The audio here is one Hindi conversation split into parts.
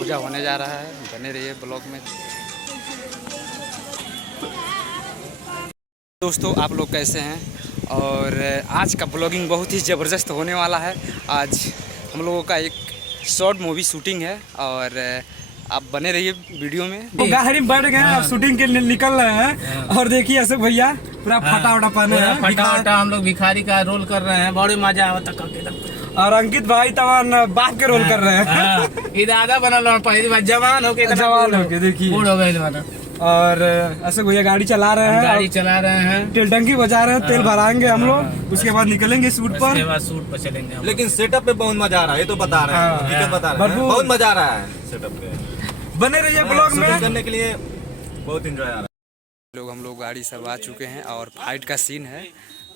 पूजा होने जा रहा है, बने रहिए ब्लॉग में। दोस्तों आप लोग कैसे हैं? और आज का ब्लॉगिंग बहुत ही ज़बरदस्त होने वाला है। आज हम लोगों का एक शॉर्ट मूवी शूटिंग है और आप बने रहिए वीडियो में। तो गाड़ी में बैठ गए अब शूटिंग के लिए निकल रहे हैं और देखिए ऐसे भैया पूरा फटा उटा पहने हैं, फटा उटा हम लोग भिखारी का रोल कर रहे हैं, बड़े मजा आवता करके। और अंकित भाई तमान बाप के रोल कर रहे हैं। ये दादा बनल पहली बार जवान होके देखिए बूढ़ हो गए। और ऐसे भैया गाड़ी चला रहे हैं, गाड़ी चला रहे हैं, तेल टंकी बजा रहे हैं, तेल भराएंगे हम लोग, उसके बाद निकलेंगे शूट पर। उसके बाद शूट पर चलेंगे। लेकिन सेटअप पे बहुत मजा आ रहा है, ये तो बता रहे हैं, हकीकत बता रहे हैं, बहुत मजा आ रहा है सेटअप पे। बने रहिए ब्लॉग में, करने के लिए बहुत एंजॉय आ रहा है। हम लोग गाड़ी सब आ चुके हैं और फाइट का सीन है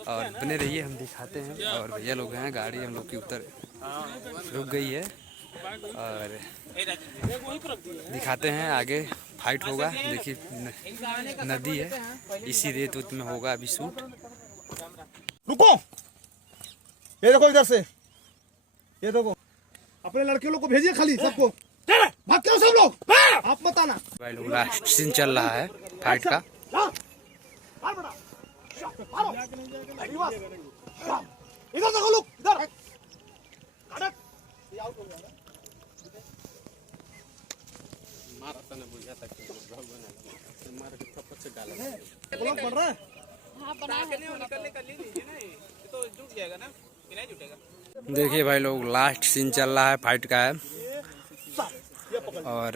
और बने रहिए, हम दिखाते हैं। और भैया लोग हैं, गाड़ी हम लोग की उतर रुक गई है और दिखाते हैं। आगे फाइट होगा, देखिए नदी है, इसी रेत उत में होगा अभी शूट। रुको, ये देखो इधर से, ये देखो अपने लड़के लोग को भेजिए, खाली सबको भाग के सब लोग, आप मत आना। भाई लोग लास्ट सीन चल रहा है फाइट का। इधर देखो लोग, इधर देखिए भाई लोग लास्ट सीन चल रहा है, फाइट का है। और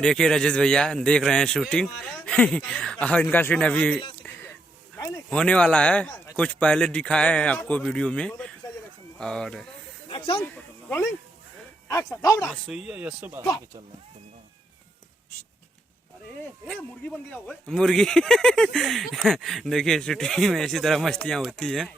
देखिए राजेश भैया देख रहे हैं शूटिंग और इनका सीन अभी होने वाला है, कुछ पहले दिखाए हैं आपको वीडियो में। और एक्शन रोलिंग एक्शन दौड़ा अरे मुर्गी बन गया ओए, मुर्गी देखिए शूटिंग में इसी तरह मस्तियाँ होती हैं।